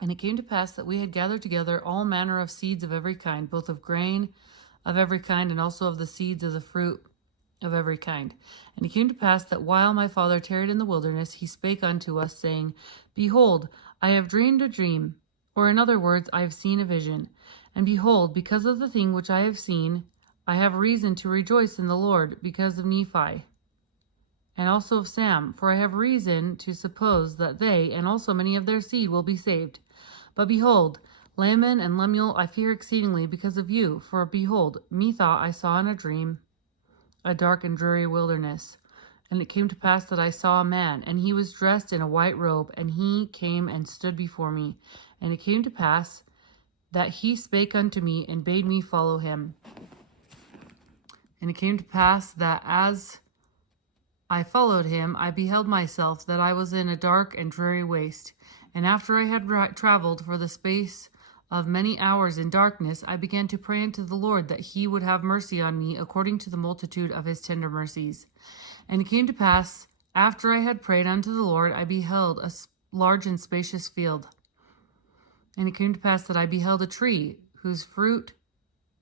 And it came to pass that we had gathered together all manner of seeds of every kind, both of grain of every kind, and also of the seeds of the fruit of every kind. And it came to pass that while my father tarried in the wilderness, he spake unto us, saying, Behold, I have dreamed a dream, or in other words, I have seen a vision. And behold, because of the thing which I have seen, I have reason to rejoice in the Lord, because of Nephi, and also of Sam, for I have reason to suppose that they, and also many of their seed, will be saved. But behold, Laman and Lemuel I fear exceedingly because of you, for behold, methought I saw in a dream a dark and dreary wilderness. And it came to pass that I saw a man, and he was dressed in a white robe, and he came and stood before me. And it came to pass that he spake unto me, and bade me follow him. And it came to pass that as I followed him, I beheld myself that I was in a dark and dreary waste. And after I had traveled for the space of many hours in darkness, I began to pray unto the Lord that he would have mercy on me according to the multitude of his tender mercies. And it came to pass, after I had prayed unto the Lord, I beheld a large and spacious field. And it came to pass that I beheld a tree whose fruit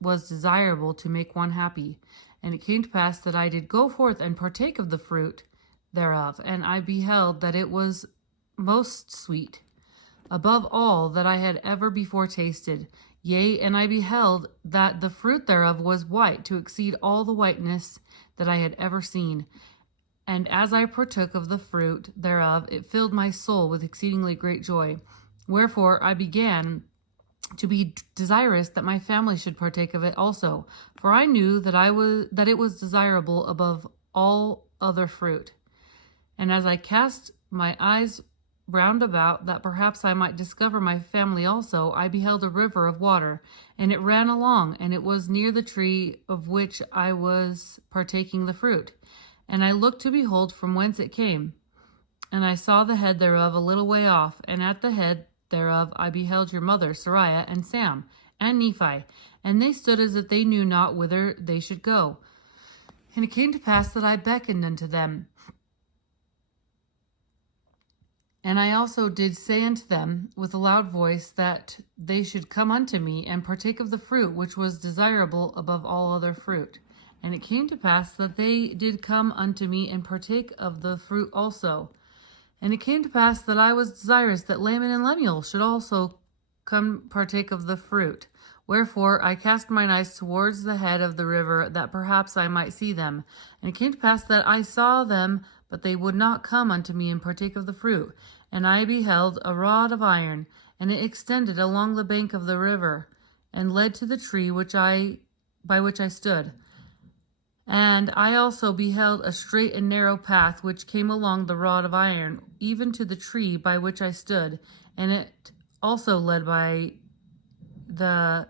was desirable to make one happy. And it came to pass that I did go forth and partake of the fruit thereof, and I beheld that it was most sweet, above all that I had ever before tasted. Yea, and I beheld that the fruit thereof was white, to exceed all the whiteness that I had ever seen. And as I partook of the fruit thereof, it filled my soul with exceedingly great joy. Wherefore I began to be desirous that my family should partake of it also, for I knew that it was desirable above all other fruit. And as I cast my eyes round about, that perhaps I might discover my family also, I beheld a river of water, and it ran along, and it was near the tree of which I was partaking the fruit. And I looked to behold from whence it came, and I saw the head thereof a little way off, and at the head thereof I beheld your mother, Sariah, and Sam, and Nephi, and they stood as if they knew not whither they should go. And it came to pass that I beckoned unto them. And I also did say unto them with a loud voice that they should come unto me and partake of the fruit which was desirable above all other fruit. And it came to pass that they did come unto me and partake of the fruit also. And it came to pass that I was desirous that Laman and Lemuel should also come partake of the fruit. Wherefore I cast mine eyes towards the head of the river, that perhaps I might see them. And it came to pass that I saw them, but they would not come unto me and partake of the fruit. And I beheld a rod of iron, and it extended along the bank of the river, and led to the tree by which I stood. And I also beheld a straight and narrow path which came along the rod of iron, even to the tree by which I stood, and it also led by the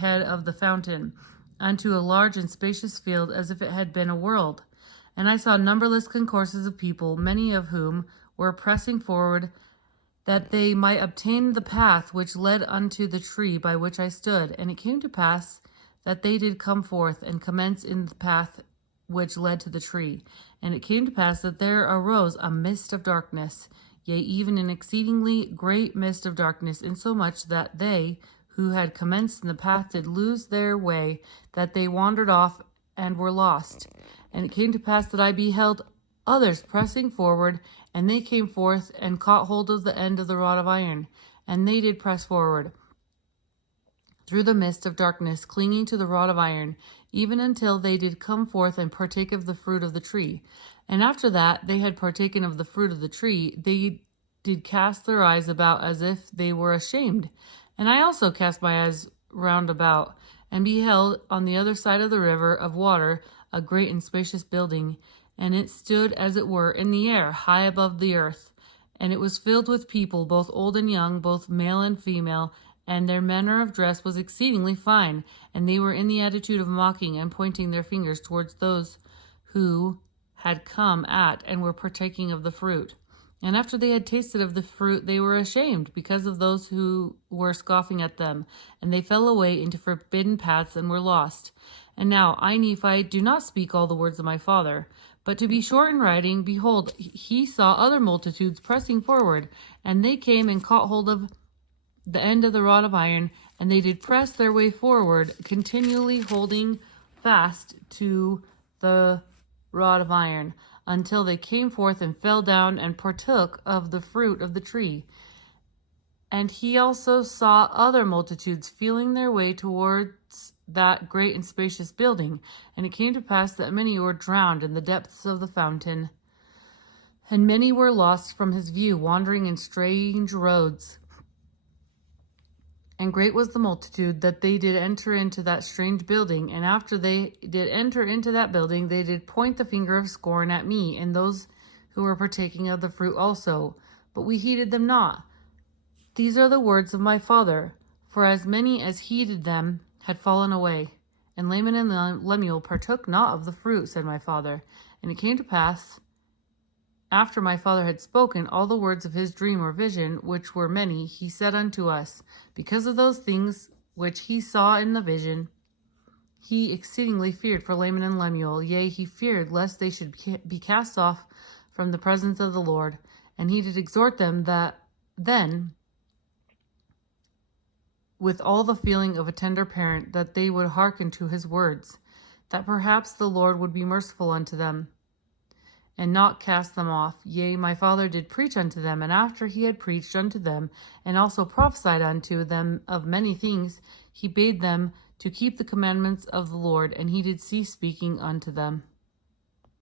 head of the fountain unto a large and spacious field, as if it had been a world. And I saw numberless concourses of people, many of whom were pressing forward, that they might obtain the path which led unto the tree by which I stood. And it came to pass that they did come forth and commence in the path which led to the tree. And it came to pass that there arose a mist of darkness, yea, even an exceedingly great mist of darkness, insomuch that they who had commenced in the path did lose their way, that they wandered off and were lost. And it came to pass that I beheld others pressing forward, and they came forth and caught hold of the end of the rod of iron, and they did press forward through the mist of darkness, clinging to the rod of iron, even until they did come forth and partake of the fruit of the tree. And after that they had partaken of the fruit of the tree, they did cast their eyes about as if they were ashamed. And I also cast my eyes round about, and beheld on the other side of the river of water a great and spacious building, and it stood as it were in the air, high above the earth. And it was filled with people, both old and young, both male and female, and their manner of dress was exceedingly fine, and they were in the attitude of mocking and pointing their fingers towards those who had come at and were partaking of the fruit. And after they had tasted of the fruit, they were ashamed because of those who were scoffing at them, and they fell away into forbidden paths and were lost. And now I, Nephi, do not speak all the words of my father, But to be short in writing, behold, he saw other multitudes pressing forward, and they came and caught hold of the end of the rod of iron, and they did press their way forward, continually holding fast to the rod of iron, until they came forth and fell down and partook of the fruit of the tree. And he also saw other multitudes feeling their way towards that great and spacious building. And it came to pass that many were drowned in the depths of the fountain, and many were lost from his view, wandering in strange roads. And great was the multitude that they did enter into that strange building. And after they did enter into that building, they did point the finger of scorn at me and those who were partaking of the fruit also. But we heeded them not. These are the words of my father. For as many as heeded them had fallen away. And Laman and Lemuel partook not of the fruit, said my father. And it came to pass, after my father had spoken all the words of his dream or vision, which were many, he said unto us, because of those things which he saw in the vision, he exceedingly feared for Laman and Lemuel. Yea, he feared lest they should be cast off from the presence of the Lord. And he did exhort them that then, with all the feeling of a tender parent, that they would hearken to his words, that perhaps the Lord would be merciful unto them, and not cast them off. Yea, my father did preach unto them, and after he had preached unto them, and also prophesied unto them of many things, he bade them to keep the commandments of the Lord, and he did cease speaking unto them.